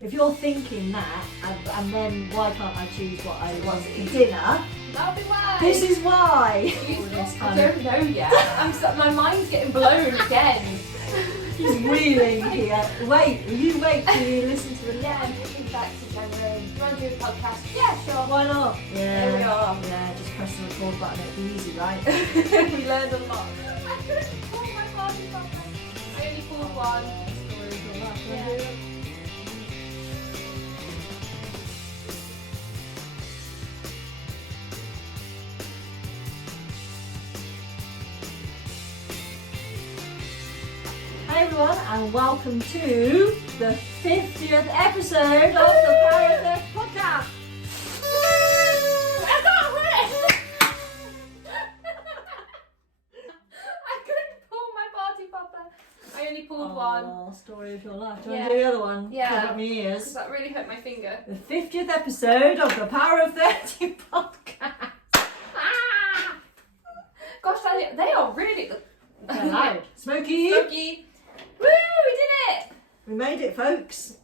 If you're thinking that, and then why can't I choose what I want for dinner? That'll be why. This is why. I don't know yet. My mind's getting blown again. He's wheeling here. Wait till you listen to the Thinking back to January. Do you want to do a podcast? Yeah, sure. Why not? Yeah. Here we are. Yeah, just press the record button, it'll be easy, right? We learned a lot. I couldn't pull my party popper. I only pulled one. Yeah. Hi everyone, and welcome to the 50th episode of the Power of Death podcast. I couldn't pull my party popper. I only pulled one. Story of your life. Do you want to do the other one? Yeah. Cover up my ears. Because that really hurt my finger. The 50th episode of the Power of 30 podcast. Gosh, they are really They're loud. Smoky. Smoky. Woo, we did it! We made it, folks.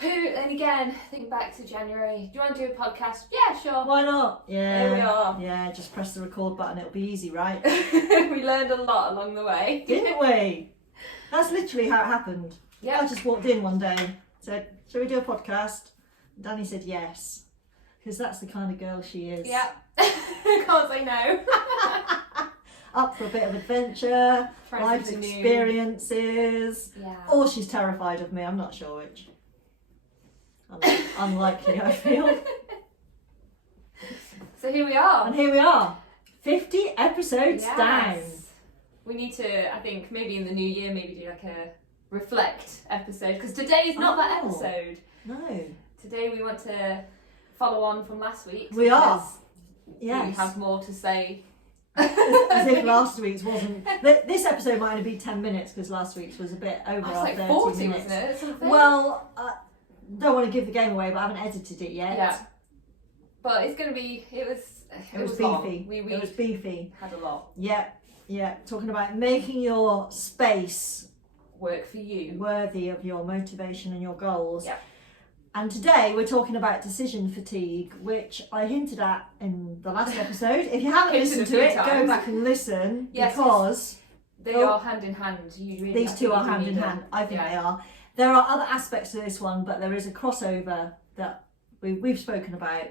Then again, think back to January. Do you want to do a podcast? Yeah, sure. Why not? Yeah. Here we are. Yeah, just press the record button. It'll be easy, right? We learned a lot along the way. Didn't we? That's literally how it happened. Yeah. I just walked in one day, said, shall we do a podcast? And Danny said yes. Because that's the kind of girl she is. Yeah. Can't say no. Up for a bit of adventure, Try life's something new. experiences. Yeah. Or she's terrified of me, I'm not sure which. Unlikely, I feel. So here we are. And here we are, 50 episodes Yes. down. We need to, I think, maybe in the new year, maybe do like a reflect episode. Because today is not that Oh. episode. No. Today we want to follow on from last week. We are. because Yes. We have more to say. As if last week's wasn't. This episode might only be 10 minutes because last week's was a bit over Oh, it's our like 30 40, minutes. wasn't it? Something? Well, don't want to give the game away, but I haven't edited it yet. Yeah. But it's going to be, it was beefy. long. We It was beefy. had a lot. Yeah. Talking about making your space Work for you. worthy of your motivation and your goals. Yeah. And today we're talking about decision fatigue, which I hinted at in the last episode. If you haven't Hinted listened a to few it, go times. back and listen Yes, because They Oh. are hand in hand. You really, these I two think are you do hand in need hand. them. I think Yeah. they are. There are other aspects to this one, but there is a crossover that we've spoken about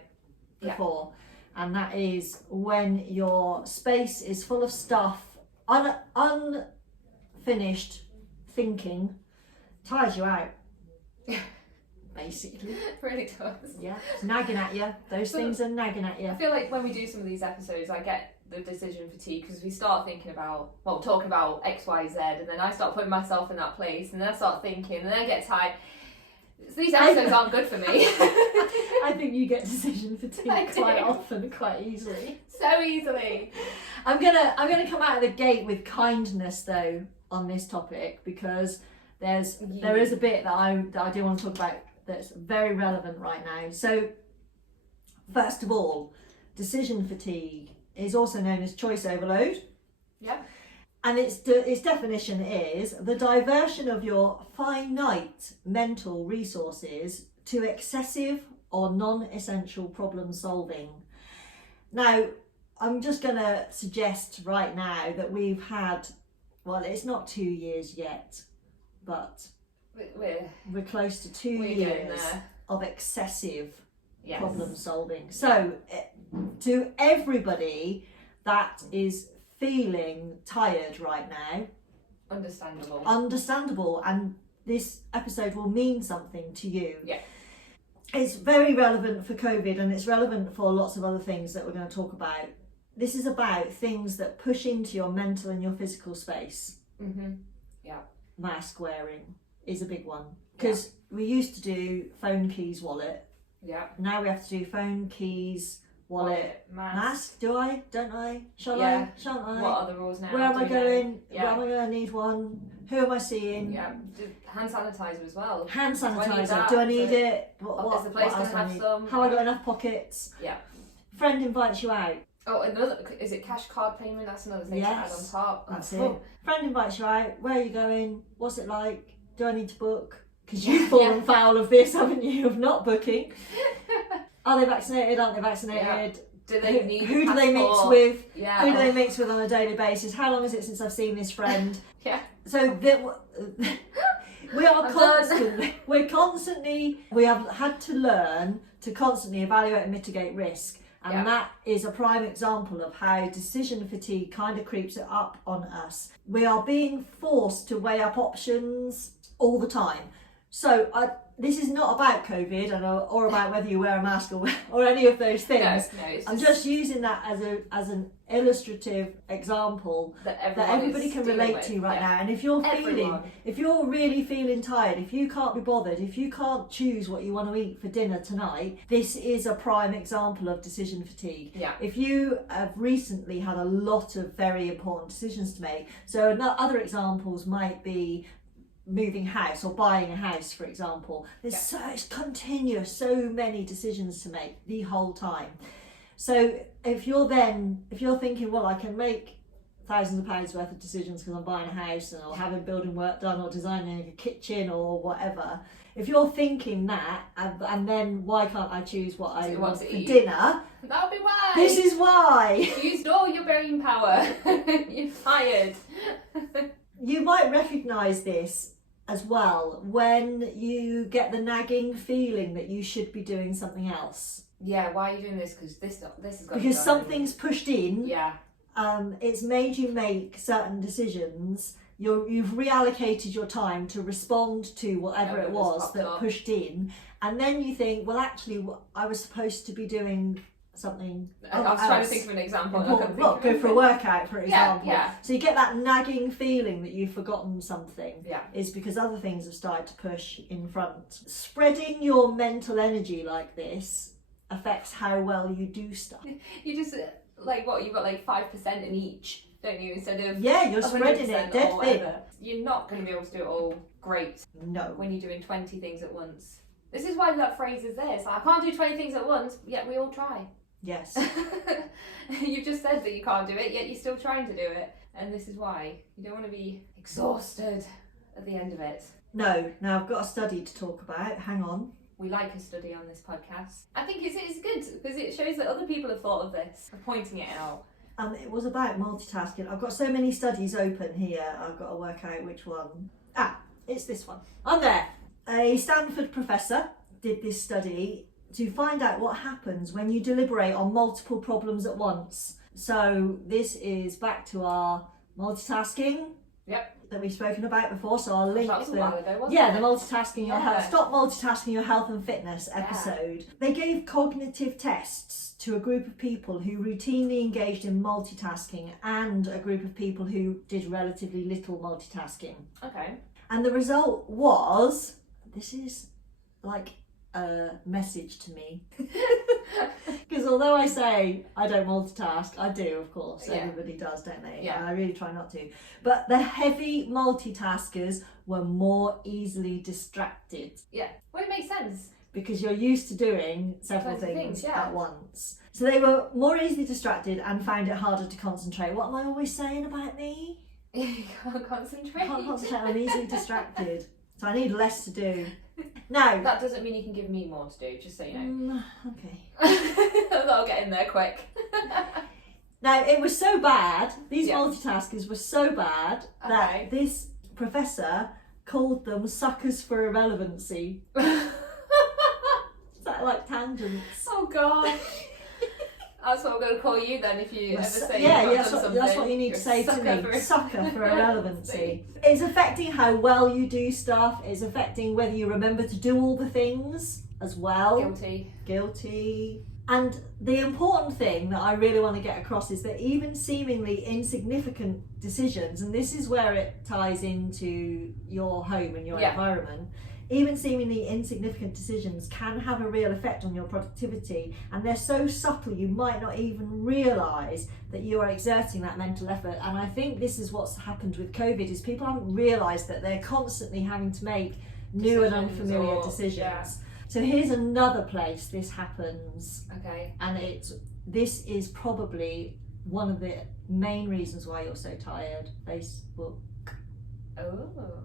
Yeah. before, and that is when your space is full of stuff, unfinished thinking, tires you out. Basically, It really does. yeah, it's nagging at you. Those things are nagging at I you. feel like when we do some of these episodes, I get the decision fatigue because we start thinking about, talking about X, Y, Z, and then I start putting myself in that place, and then I start thinking, and then I get tired. So these episodes aren't good for me. I think you get decision I fatigue do. quite often, quite easily. So easily. I'm gonna come out of the gate with kindness though on this topic because there is a bit that I do want to talk about that's very relevant right now. So first of all, decision fatigue is also known as choice overload. Yeah. And its definition is the diversion of your finite mental resources to excessive or non-essential problem solving. Now, I'm just going to suggest right now that we've had, well, it's not 2 years yet, but we're close to 2 We're getting years there. of excessive Yes. problem solving. So, to everybody that is feeling tired right now, understandable, and this episode will mean something to you. Yeah. It's very relevant for COVID, and it's relevant for lots of other things that we're going to talk about. This is about things that push into your mental and your physical space. Mm-hmm. Yeah. Mask wearing is a big one because we used to do phone, keys, wallet. Yeah. Now we have to do phone, keys, wallet, mask. Do I? Don't I? Shall Yeah. I? Shan't I? What are the rules now? Where am Do I we know? going? Yeah. Where am I going to need one? Who am I seeing? Yeah. Hand sanitizer as well. Hand Do I need sanitizer. that? Do I need So- it? Is the place what else gonna do I have need? some? Have I got enough pockets? Yeah. Friend invites you out. Oh, is it cash card payment? That's another thing to add on Yes. top. That's Oh, it. Friend invites you out. Where are you going? What's it like? Do I need to book? because you've fallen foul of this, haven't you, of not booking. Are they vaccinated? Aren't they vaccinated? Yeah. Do they need who do they mix passport? with? Yeah. Who do they mix with on a daily basis? How long is it since I've seen this friend? Yeah. So we have had to learn to constantly evaluate and mitigate risk. And that is a prime example of how decision fatigue kind of creeps it up on us. We are being forced to weigh up options all the time. So this is not about COVID or about whether you wear a mask or any of those things. No, I'm just using that as an illustrative example that everybody can relate to right now. And if you're really feeling tired, if you can't be bothered, if you can't choose what you want to eat for dinner tonight, this is a prime example of decision fatigue. Yeah. If you have recently had a lot of very important decisions to make, so other examples might be moving house or buying a house, for example. There's it's continuous, so many decisions to make the whole time. So if you're thinking, well, I can make thousands of pounds worth of decisions because I'm buying a house and or having building work done or designing a kitchen or whatever, if you're thinking that, and then why can't I choose what I want for dinner? That'll be why. This is why. You used all your brain power. You're tired. You might recognise this as well when you get the nagging feeling that you should be doing something else. Yeah, why are you doing this? Because this has got because something's pushed in. Yeah. It's made you make certain decisions. You've reallocated your time to respond to whatever it was that pushed in, and then you think, well, actually, I was supposed to be doing something. I was trying to think of an example. Go for a workout, for example. Yeah. So you get that nagging feeling that you've forgotten something. Yeah. Is because other things have started to push in front. Spreading your mental energy like this affects how well you do stuff. You just you've got 5% in each, don't you? Instead of you're spreading it dead thin. You're not going to be able to do it all great. No. When you're doing 20 things at once. This is why that phrase is there. It's like, I can't do 20 things at once, yet we all try. Yes. You've just said that you can't do it, yet you're still trying to do it. And this is why. You don't want to be exhausted at the end of it. No. Now I've got a study to talk about. Hang on. We like a study on this podcast. I think it's good because it shows that other people have thought of this, of pointing it out. It was about multitasking. I've got so many studies open here. I've got to work out which one. It's this one. On there. A Stanford professor did this study to find out what happens when you deliberate on multiple problems at once. So this is back to our multitasking. Yep. That we've spoken about before. So I'll link that was a while ago, wasn't the multitasking your health. Stop multitasking your health and fitness episode. Yeah. They gave cognitive tests to a group of people who routinely engaged in multitasking and a group of people who did relatively little multitasking. Okay. And the result was, this is like a message to me. Because although I say I don't multitask, I do, of course. Everybody does, don't they? Yeah. And I really try not to. But the heavy multitaskers were more easily distracted. Yeah. Well, it makes sense. Because you're used to doing several things at once. So they were more easily distracted and found it harder to concentrate. What am I always saying about me? You can't concentrate. I can't concentrate, I'm easily distracted. So I need less to do. Now, that doesn't mean you can give me more to do, just so you know. Okay. That'll get in there quick. Now, it was so bad, these multitaskers were so bad that this professor called them suckers for irrelevancy. Is that like tangents? Oh God. That's what I'm going to call you then if you ever say that's what you need to say to me. Sucker for irrelevancy. It's affecting how well you do stuff. It's affecting whether you remember to do all the things as well. Guilty. And the important thing that I really want to get across is that even seemingly insignificant decisions, and this is where it ties into your home and your environment, even seemingly insignificant decisions can have a real effect on your productivity, and they're so subtle you might not even realise that you are exerting that mental effort. And I think this is what's happened with COVID, is people haven't realised that they're constantly having to make new and unfamiliar decisions. Yeah. So here's another place this happens. Okay. And this is probably one of the main reasons why you're so tired. Facebook. Oh.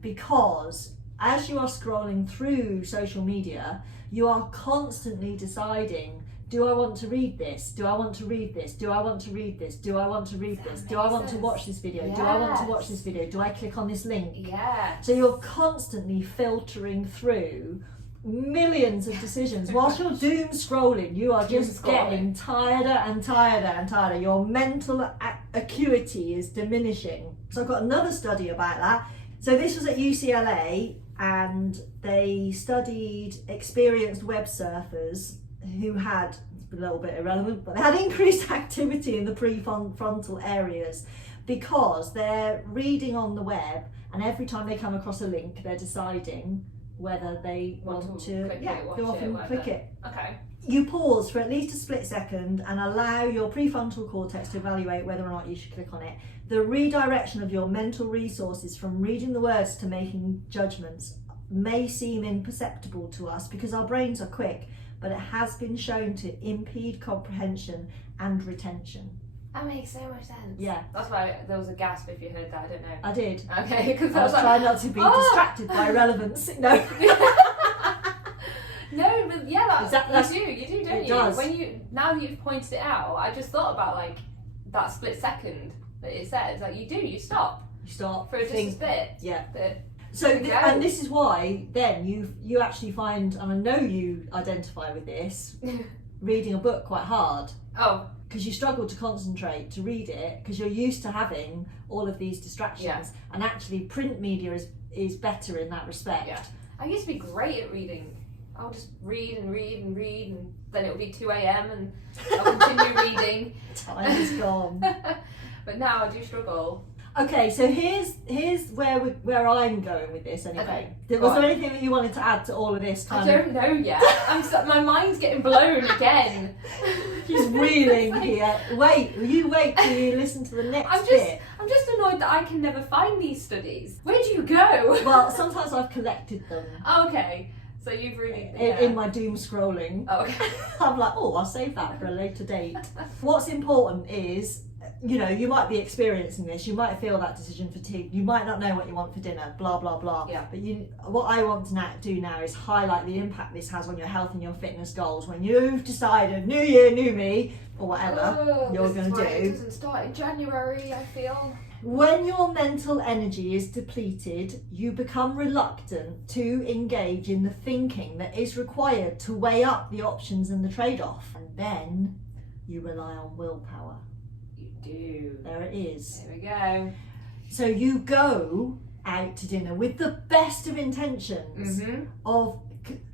Because as you are scrolling through social media, you are constantly deciding, do I want to read this? Do I want to read this? Do I want to read this? Do I want to read this? Do I want to watch this video? Do I want to watch this video? Do I click on this link? Yeah. So you're constantly filtering through millions of decisions. Whilst you're doom scrolling, you are just getting tireder and tireder and tireder. Your mental acuity is diminishing. So I've got another study about that. So this was at UCLA, and they studied experienced web surfers who had, a little bit irrelevant, but they had increased activity in the prefrontal areas because they're reading on the web, and every time they come across a link, they're deciding whether they want to go off and click it. Okay. You pause for at least a split second and allow your prefrontal cortex to evaluate whether or not you should click on it. The redirection of your mental resources from reading the words to making judgments may seem imperceptible to us because our brains are quick, but it has been shown to impede comprehension and retention. That makes so much sense. Yeah. That's why there was a gasp if you heard that, I don't know. I did. Okay, because I was trying not to be distracted by relevance. No. No, but yeah, you do, don't it you? Does. Now that you've pointed it out, I just thought about like that split second that it says. Like you stop. You start for just a split. Yeah. But So, and this is why then you actually find, and I know you identify with this, reading a book quite hard. Oh. Because you struggle to concentrate to read it because you're used to having all of these distractions, and actually print media is better in that respect. Yeah. I used to be great at reading. I'll just read and read and read, and then it'll be 2 a.m. and I'll continue reading. Time is gone. But now I do struggle. Okay, so here's where I'm going with this anyway. Okay. Was there anything that you wanted to add to all of this? I don't know yet. My mind's getting blown again. She's reeling here. Wait till you listen to the next bit. I'm just annoyed that I can never find these studies. Where do you go? Well, sometimes I've collected them. Okay. So you've really... In my doom scrolling. Oh, okay. I'm like, I'll save that for a later date. What's important is, you might be experiencing this, you might feel that decision fatigue, you might not know what you want for dinner, blah, blah, blah. Yeah. But what I want to do now is highlight the impact this has on your health and your fitness goals. When you've decided, new year, new me, or whatever you're going to do. It doesn't start in January, I feel. When your mental energy is depleted, you become reluctant to engage in the thinking that is required to weigh up the options and the trade-off. And then you rely on willpower. You do. There it is. There we go. So you go out to dinner with the best of intentions of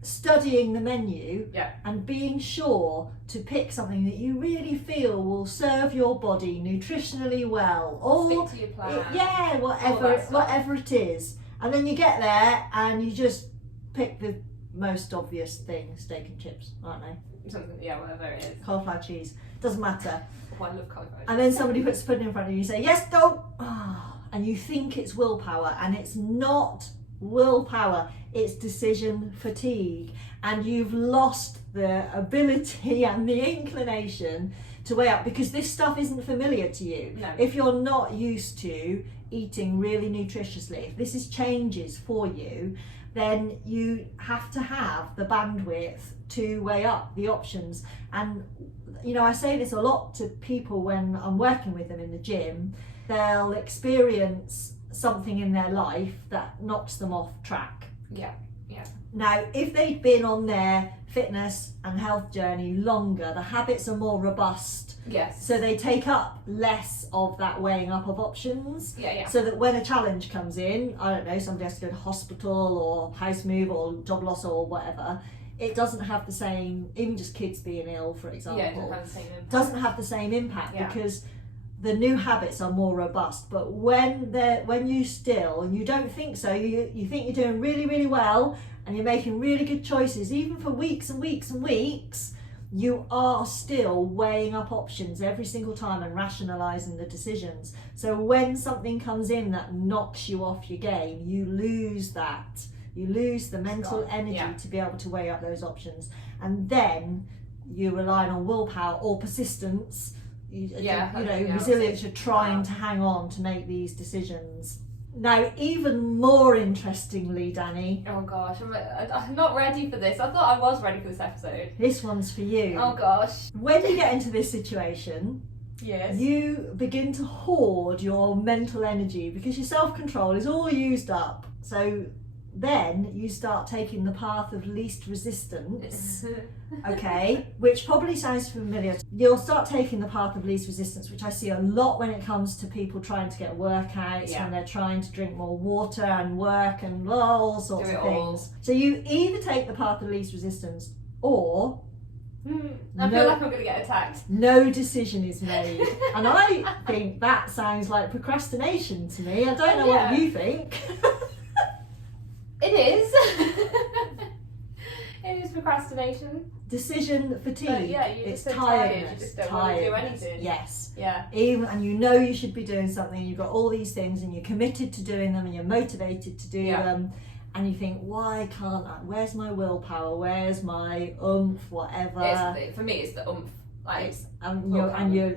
studying the menu and being sure to pick something that you really feel will serve your body nutritionally well, or stick to your plan. whatever it is. And then you get there and you just pick the most obvious thing, steak and chips, aren't they? Something, whatever it is. Cauliflower cheese, doesn't matter. Oh, I love cauliflower cheese. And then somebody puts pudding in front of you, you say yes, don't, and you think it's willpower, and it's not willpower, it's decision fatigue, and you've lost the ability and the inclination to weigh up because this stuff isn't familiar to you. No. If you're not used to eating really nutritiously, if this is changes for you, then you have to have the bandwidth to weigh up the options. And I say this a lot to people when I'm working with them in the gym. They'll experience something in their life that knocks them off track. Yeah. Now, if they've been on their fitness and health journey longer, the habits are more robust. Yes. So they take up less of that weighing up of options. Yeah. So that when a challenge comes in, I don't know, somebody has to go to hospital or house move or job loss or whatever, it doesn't have the same, even just kids being ill, for example, it doesn't have the same impact. Doesn't have the same impact because the new habits are more robust. But when you don't think so, you think you're doing really, really well and you're making really good choices, even for weeks and weeks and weeks, you are still weighing up options every single time and rationalising the decisions. So when something comes in that knocks you off your game, you lose that. You lose the mental energy to be able to weigh up those options. And then you're relying on willpower or persistence, resilience, you're trying to hang on to make these decisions. Now, even more interestingly, Danny, Oh gosh, I'm not ready for this. I thought I was ready for this episode. this one's for you. Oh gosh. When you get into this situation, Yes. you begin to hoard your mental energy because your self-control is all used up. So then you start taking the path of least resistance, okay, which probably sounds familiar. You'll start taking the path of least resistance, which I see a lot when it comes to people trying to get workouts, when they're trying to drink more water and work and all sorts of things. So you either take the path of least resistance or I feel like I'm going to get attacked. no decision is made. And I think that sounds like procrastination to me. I don't know what you think. It is. It is procrastination. Decision fatigue. Yeah, you're it's just so tiredness. tired. You just don't want to do anything. Yes. Yeah. And you know you should be doing something. You've got all these things, and you're committed to doing them, and you're motivated to do them. And you think, why can't I? Where's my willpower? Where's my whatever? For me, it's the oomph. Like,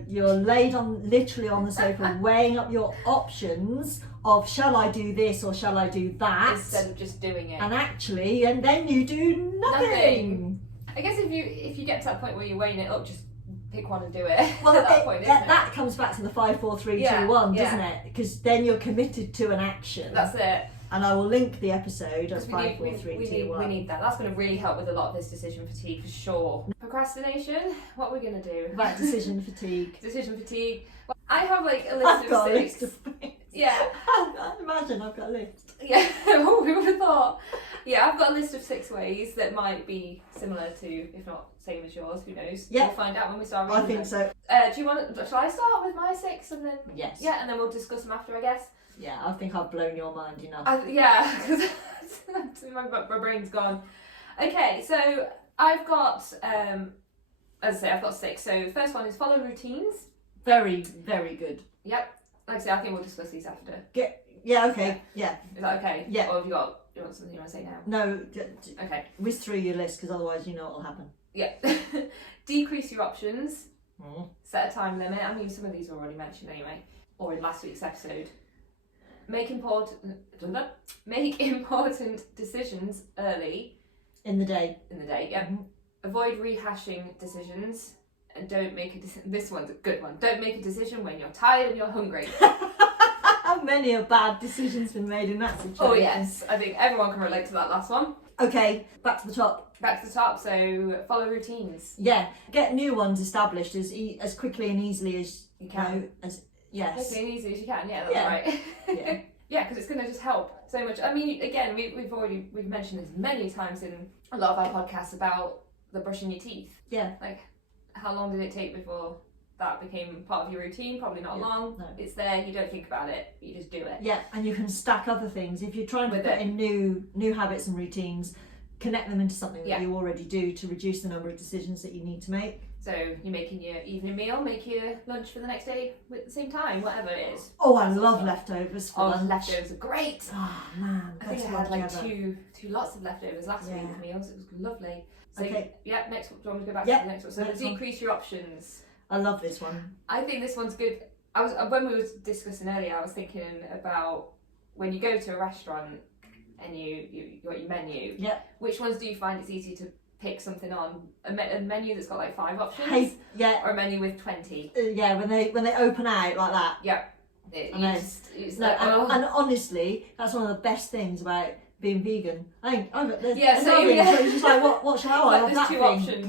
you're laid on literally on the sofa, weighing up your options of shall I do this or shall I do that, instead of just doing it. And then you do nothing. I guess if you get to that point where you're weighing it up, just pick one and do it. Well, at that point, isn't it? That comes back to the 5, 4, 3, 2, 1, doesn't it? Because then you're committed to an action. That's it. And I will link the episode as 5, 4, 3, 2, 1. We need that. That's going to really help with a lot of this decision fatigue for sure. Procrastination. What are we going to do? About decision fatigue. Decision fatigue. Well, I have like a list of 6. Yeah. I imagine I've got a list. Yeah. What we would have thought. Yeah, I've got a list of 6 ways that might be similar to, if not same as yours. Who knows? Yeah. We'll find out when we start reading I think so. Do you want? Shall I start with my 6 and then? Yes. Yeah, and then we'll discuss them after, I guess. Yeah, I think I've blown your mind enough. Yeah, because my brain's gone. Okay, so I've got, as I say, I've got 6. So the first one is follow routines. Very, very good. Yep. Like I say, I think we'll discuss these after. Yeah, okay. Yeah. Is that okay? Yeah. Or have you want something you want to say now? No, Okay. whiz through your list because otherwise you know what will happen. Yeah. Decrease your options. Mm. Set a time limit. I mean, some of these were already mentioned anyway, or in last week's episode. Make important decisions early In the day. Yeah. Mm-hmm. Avoid rehashing decisions, and don't make this one's a good one. Don't make a decision when you're tired and you're hungry. How many bad decisions been made in that situation? Oh yes, I think everyone can relate to that last one. Okay, back to the top. Back to the top. So follow routines. Yeah, get new ones established as quickly and easily as You can. Yes. Quickly and easy as you can. Yeah, that's right. Yeah. Yeah, because it's going to just help so much. I mean, again, we've mentioned this many times in a lot of our podcasts about the brushing your teeth. Yeah. Like, how long did it take before that became part of your routine? Probably not long. No. It's there. You don't think about it. You just do it. Yeah, and you can stack other things if you're trying to put in new habits and routines. Connect them into something that you already do to reduce the number of decisions that you need to make. So you're making your evening meal, make your lunch for the next day at the same time, whatever it is. Oh, I love leftovers for lunch. Leftovers are great. Oh man, I think I had like two lots of leftovers last week with meals. It was lovely. So yeah, next one. Do you want me to go back to the next one? So decrease your options. I love this one. I think this one's good. When we were discussing earlier, I was thinking about when you go to a restaurant and you got your menu. Yeah. Which ones do you find it's easy to pick something on? A menu that's got like 5 options. Or a menu with 20. Yeah, when they open out like that. Yeah. And honestly, that's one of the best things about being vegan. It's just like what shall I have? That 2 thing. options.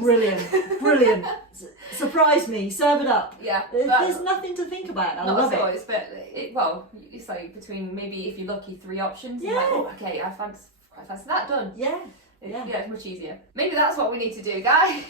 Brilliant. Surprise me, serve it up. Yeah. There's nothing to think about. I love it. But it's like between maybe if you're lucky 3 options. Yeah. You're like, oh, okay, I fancy that done. Yeah. Yeah, it's much easier. Maybe that's what we need to do, guys.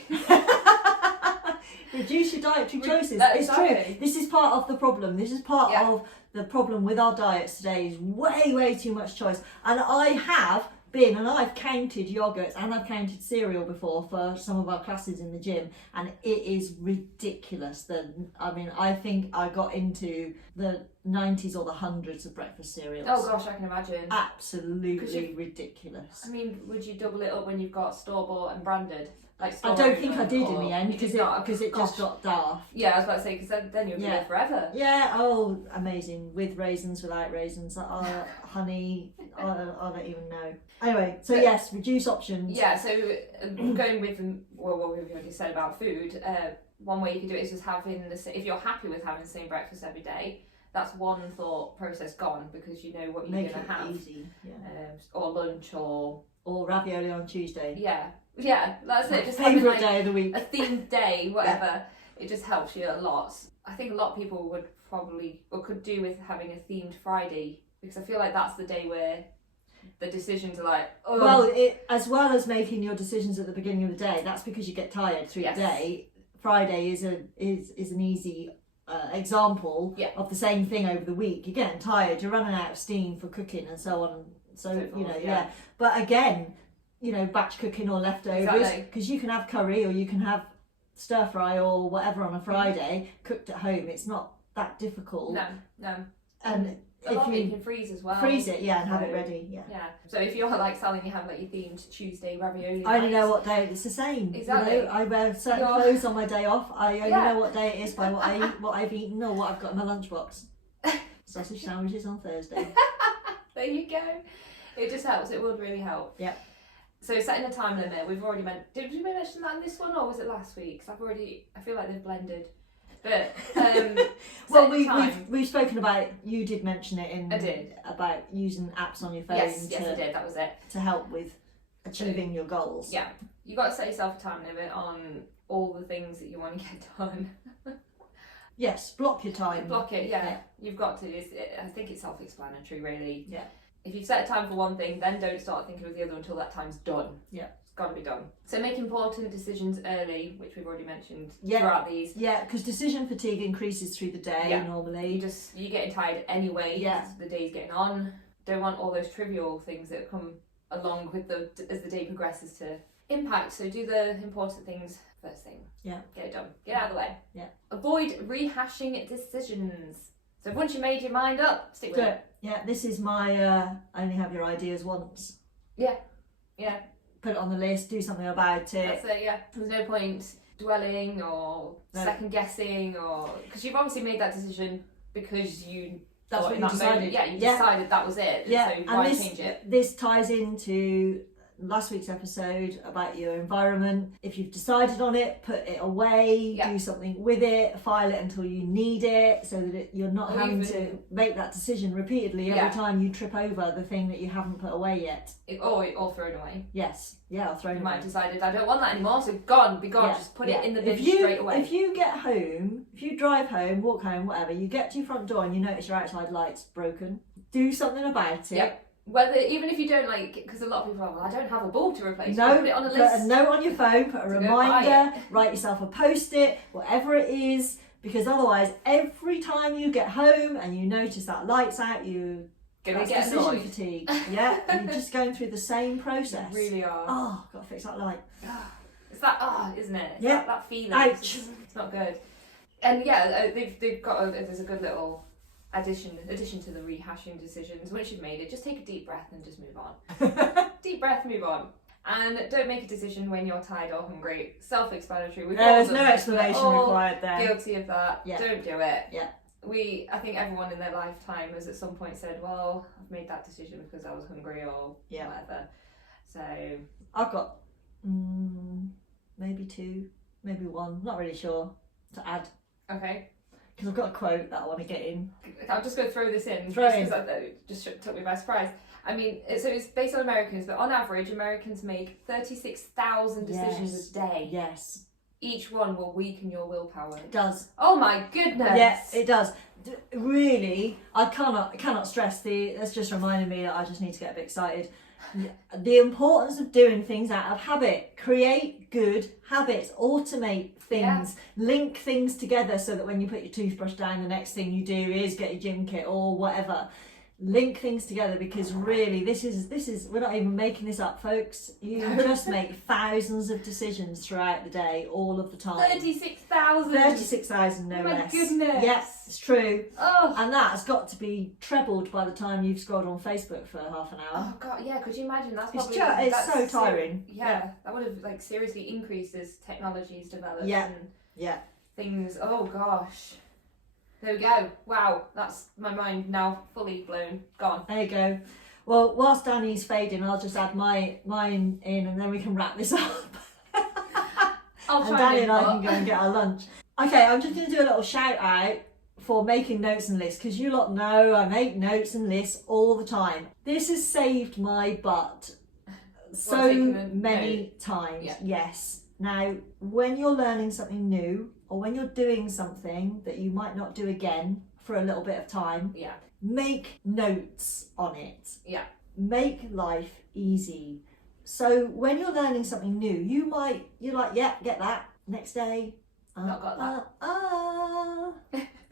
Reduce your dietary choices. It's true. This is part of the problem. This is part of the problem with our diets today is way too much choice. And I've counted yogurts and I've counted cereal before for some of our classes in the gym, and it is ridiculous. I think I got into the 90s or the hundreds of breakfast cereals. Oh gosh, I can imagine. Absolutely ridiculous. I mean, would you double it up when you've got store-bought and branded? Like I don't think I did in the end, because it gosh. just got daft. Yeah, I was about to say, because then you'll be there forever. Yeah, oh, amazing. With raisins, without raisins, honey, I don't even know. Anyway, so yes, reduce options. Yeah, so going with what we've already said about food, one way you can do it is just having if you're happy with having the same breakfast every day, that's one thought process gone, because you know what you're going to have. Easy. Yeah. Or lunch or ravioli on Tuesday. Yeah, that's it. Just favourite having, day of the week. A themed day, whatever. It just helps you a lot. I think a lot of people would could do with having a themed Friday, because I feel like that's the day where the decisions are like, oh. Well, as well as making your decisions at the beginning of the day, that's because you get tired through the day. Friday is an easy example of the same thing over the week. You're getting tired, you're running out of steam for cooking and so on. So But again, batch cooking or leftovers, because you can have curry or you can have stir fry or whatever on a Friday cooked at home. It's not that difficult. No. And a lot of it you can freeze as well. Freeze it, and have it ready. Yeah. So if you're like Sally and you have like your themed Tuesday ravioli. I only know what day. It's the same. Exactly. I wear certain clothes on my day off. I only know what day it is by what I eat, what I've eaten, or what I've got in my lunchbox. Sausage sandwiches on Thursday. There you go. It just helps. It would really help. Yeah. So setting a time limit, we've already did we mention that in this one, or was it last week? Because I feel like they've blended. But well, we've spoken about. You did mention it I did. About using apps on your phone. Yes, I did. That was it. To help with achieving your goals. Yeah, you got to set yourself a time limit on all the things that you want to get done. Yes, block your time. Block it. Yeah. You've got to. I think it's self-explanatory, really. Yeah. If you set a time for one thing, then don't start thinking of the other until that time's done. Yeah. It's got to be done. So make important decisions early, which we've already mentioned throughout these. Yeah, because decision fatigue increases through the day normally. You're getting tired anyway. Yeah. The day's getting on. Don't want all those trivial things that come along with as the day progresses to impact. So do the important things first thing. Yeah. Get it done. Get out of the way. Yeah. Avoid rehashing decisions. So once you made your mind up, stick with it. Yeah, this is my only have your ideas once. Yeah. Put it on the list, do something about it. That's it, yeah. There's no point dwelling or second guessing, or because you've obviously made that decision because that's what you decided. Moment, you decided that was it. Yeah, so why change it? This ties into last week's episode about your environment. If you've decided on it, put it away, do something with it, file it until you need it, so that you're not having to make that decision repeatedly every time you trip over the thing that you haven't put away yet. Or thrown away. Yes, or thrown away. You might have decided, I don't want that anymore, so be gone, just put it in the bin straight away. If you get home, if you drive home, walk home, whatever, you get to your front door and you notice your outside light's broken, do something about it. Yep. Even if you don't because a lot of people are, I don't have a bulb to replace. No, put it on a list. Put a note on your phone, put a reminder, write yourself a post-it, whatever it is, because otherwise every time you get home and you notice that light's out, you get decision fatigue. Yeah, you're just going through the same process. You really are. Oh, gotta fix that light. It's that isn't it? It's that feeling. Ouch. It's not good. And they've got there's a good little addition to the rehashing decisions. Once you've made it, just take a deep breath and just move on. Deep breath, move on. And don't make a decision when you're tired or hungry. Self-explanatory. There's no explanation required there. Guilty of that. Yeah. Don't do it. Yeah. I think everyone in their lifetime has at some point said, well, I've made that decision because I was hungry or whatever. So I've got maybe 2, maybe 1, not really sure, to add. Okay. Because I've got a quote that I want to get in. I'm just going to throw this in. Because it just took me by surprise. I mean, so it's based on Americans, but on average, Americans make 36,000 decisions a day. Yes. Each one will weaken your willpower. It does. Oh my goodness. Yes, it does. Really, I cannot stress that's just reminding me that I just need to get a bit excited. The importance of doing things out of habit. Create good habits. Automate things. Link things together so that when you put your toothbrush down, the next thing you do is get your gym kit or whatever. link things together, because really this is we're not even making this up, folks. You just make thousands of decisions throughout the day, all of the time. 36,000 no my less. goodness. Yes, it's true. Oh. And that's got to be trebled by the time you've scrolled on Facebook for half an hour. Oh god, yeah, could you imagine? That's It's probably it's so tiring. That would have like seriously increased as technology's developed and things. Oh gosh. There we go. Wow, that's my mind now fully blown. Gone. There you go. Well, whilst Danny's fading, I'll just add mine in, and then we can wrap this up. I'll And try Danny and I input. can go and get our lunch. Okay, I'm just going to do a little shout out for making notes and lists, because you lot know I make notes and lists all the time. This has saved my butt so taking a many times. Yeah. Yes. Now, when you're learning something new, or when you're doing something that you might not do again for a little bit of time, Yeah. make notes on it. Yeah. Make life easy. So when you're learning something new, you're like, yeah, get that. Next day, Not got that.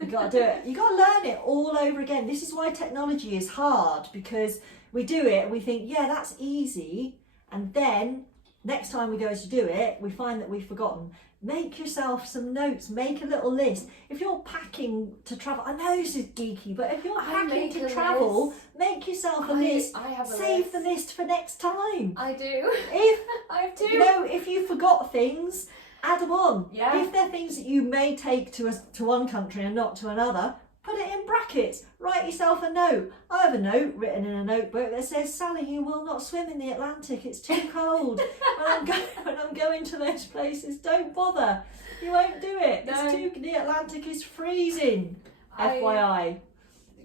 you got to do it. You got to learn it all over again. This is why technology is hard, because we do it and we think, yeah, that's easy, and then next time we go to do it, we find that we've forgotten. Make yourself some notes, make a little list. If you're packing to travel, I know this is geeky, but if you're packing to travel, make yourself a list. I have a Save list. the list for next time. I do. If I have two. you know, if you forgot things, add them on. Yeah. If they're things that you may take to one country and not to another, put it in brackets. Write yourself a note. I have a note written in a notebook that says, Sally, you will not swim in the Atlantic. It's too cold. when I'm going to those places, don't bother. You won't do it. No. The Atlantic is freezing. FYI.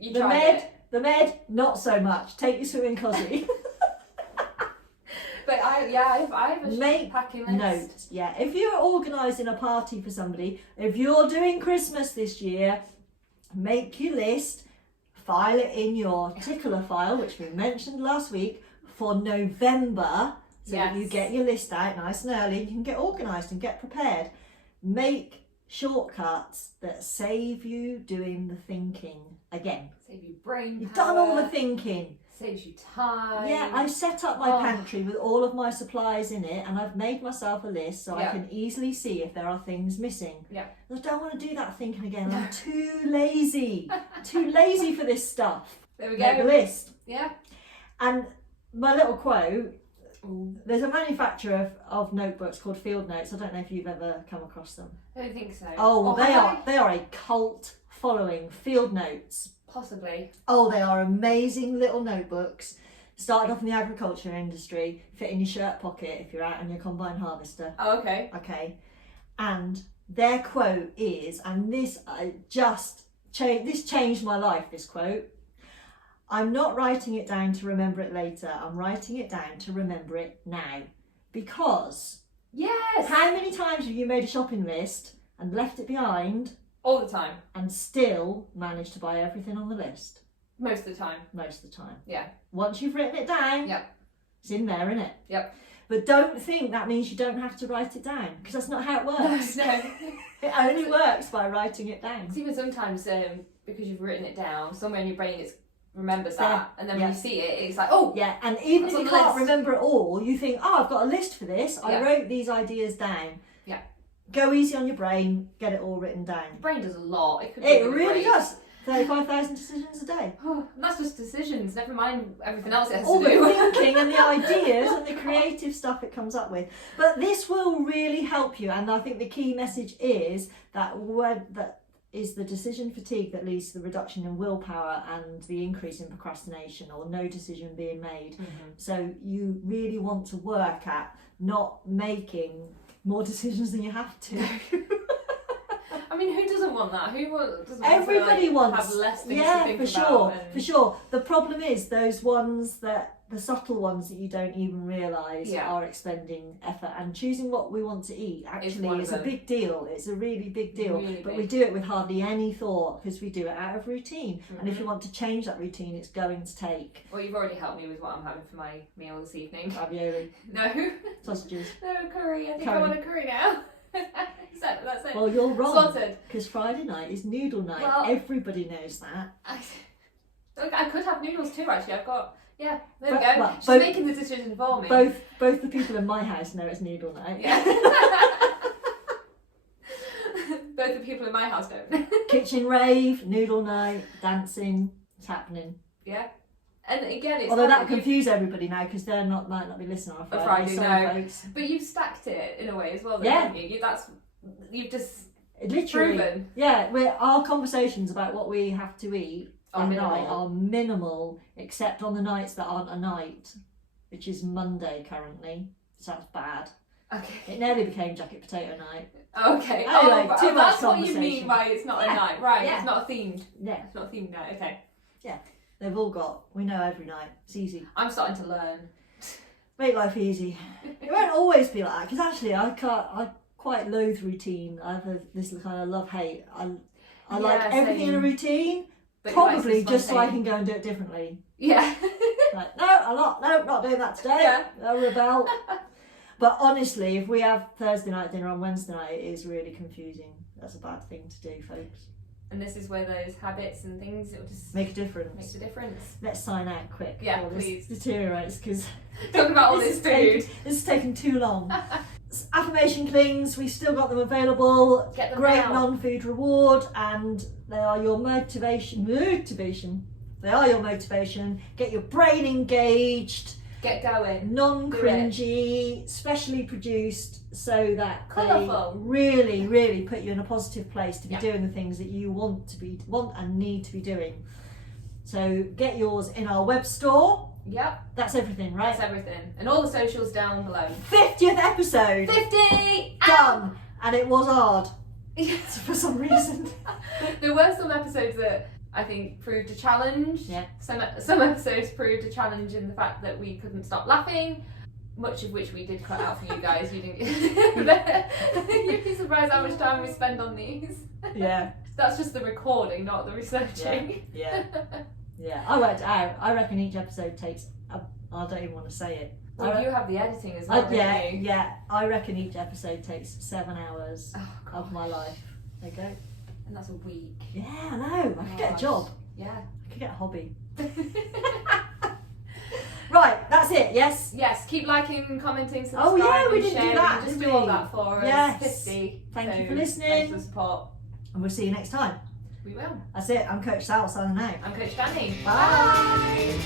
You The tried Med, it. the Med, not so much. Take your swimming cosy. But I have a Make packing list. notes. Yeah. If you're organising a party for somebody, if you're doing Christmas this year, make your list, file it in your tickler file, which we mentioned last week, for November, so that you Yes. get your list out nice and early. You can get organised and get prepared. Make shortcuts that save you doing the thinking again. Save you brain You've power. done all the thinking. Saves you time. Yeah, I've set up my Oh. pantry with all of my supplies in it, and I've made myself a list so I Yeah. can easily see if there are things missing. Yeah. I don't want to do that thinking again. I'm too lazy. Too lazy for this stuff. There we Make a go. list. Yeah. And my little quote, Ooh. there's a manufacturer of notebooks called Field Notes. I don't know if you've ever come across them. I don't think so. Oh, well, Or have they are a cult following, Field Notes. Possibly. Oh, they are amazing little notebooks. Started off in the agriculture industry, fit in your shirt pocket if you're out on your combine harvester. Oh, okay. Okay. And their quote is, and this this changed my life, this quote. I'm not writing it down to remember it later. I'm writing it down to remember it now. Because Yes. how many times have you made a shopping list and left it behind All the time. and still managed to buy everything on the list? Most of the time. Most of the time. Yeah. Once you've written it down, Yep. it's in there, isn't it? Yep. But don't think that means you don't have to write it down, because that's not how it works. No. It only works by writing it down. It's even sometimes because you've written it down, somewhere in your brain it remembers Yeah. that, and then when Yeah. you see it, it's like, oh, Yeah, and even That's if on you the can't list. remember it all, you think, oh, I've got a list for this. I Yeah. wrote these ideas down. Yeah. Go easy on your brain, get it all written the down. brain does a lot. It could It be really great. does. 35,000 decisions a day. And that's just decisions. Never mind everything else it has All to the do. thinking and the ideas and the creative stuff it comes up with. But this will really help you, and I think the key message is that is the decision fatigue that leads to the reduction in willpower and the increase in procrastination or no decision being made. Mm-hmm. So you really want to work at not making more decisions than you have to. I mean, who doesn't want that? Who doesn't Everybody want to, wants, have less things yeah, to think for about? sure, and- for sure. The problem is those ones the subtle ones that you don't even realise Yeah. are expending effort, and choosing what we want to eat actually one is of a them. big deal. It's a really big deal, Really but big. we do it with hardly any thought because we do it out of routine. And if Mhm. you want to change that routine, it's going to take Well, you've already helped me with what I'm having for my meal this evening. ravioli, No, sausages. no curry. I think I Curry. want a curry now. That's it. Well, you're wrong, Sorted. because Friday night is noodle night. Well- Everybody knows that. Look, I could have noodles too, actually. I've got, yeah, there we But- go. well, She's both- making the decision for me. Both the people in my house know it's noodle night. Yeah. Both the people in my house don't. Kitchen rave, noodle night, dancing, it's happening. Yeah. And again, it's Although not that like would confuse everybody now because they might not be listening on A Friday. Friday, Sorry, no. folks. But you've stacked it in a way as well, though, Yeah. haven't you? You've just Literally, proven. yeah. Our conversations about what we have to eat Are at minimal. night are minimal, except on the nights that aren't a night, which is Monday currently. So that's bad. Okay. It nearly became jacket potato night. Okay. Anyway, but too much that's what you conversation. mean by it's not Yeah. a night, right? Yeah. It's not a themed. Yeah, It's not a themed night. Okay. they've all got. We know every night. It's easy. I'm starting to learn. Make life easy. It won't always be like that because actually I quite loathe routine. I have this kind of love-hate. I like Yeah, everything in a same. routine, But you like probably some just so I spontaneity. can go and do it differently. Yeah. Like, not doing that today. Yeah. I'll rebel. But honestly, if we have Thursday night dinner on Wednesday night, it is really confusing. That's a bad thing to do, folks. And this is where those habits and things, it just Make a difference. makes a difference. Let's sign out quick. Yeah, before please. This deteriorates because Talking about all this food. this has taken too long. Affirmation clings, we've still got them available. Get them Great now. non-food reward, and they are your motivation. They are your motivation. Get your brain engaged. Get going. Non-cringy, specially produced so that Colourful. they really put you in a positive place to be Yeah. doing the things that you want and need to be doing. So get yours in our web store. Yep. That's everything, right? That's everything. And all the socials down below. 50th episode 50! done, and it was hard Yes. for some reason. There were some episodes that I think proved a challenge. Yeah. Some episodes proved a challenge in the fact that we couldn't stop laughing, much of which we did cut out for you guys. You didn't. You'd be surprised how much time we spend on these. Yeah, That's just the recording, not the researching. yeah. I worked out. I reckon each episode takes. I don't even want to say it. Well, you have the editing as well, don't you? Yeah. I reckon each episode takes 7 hours Oh, of God. my life. There you go. And that's a week. Yeah, I know. I could get a Gosh. job. Yeah. I could get a hobby. Right, that's it. Yes. Yes, keep liking, commenting, subscribing, Oh, yeah, we didn't do sharing. that, Just did do all we? that for us. Yes. 50. Thank you So, for listening. Thanks for the support. And we'll see you next time. We will. That's it. I'm Coach Sal signing out. I'm Coach Danny. Bye.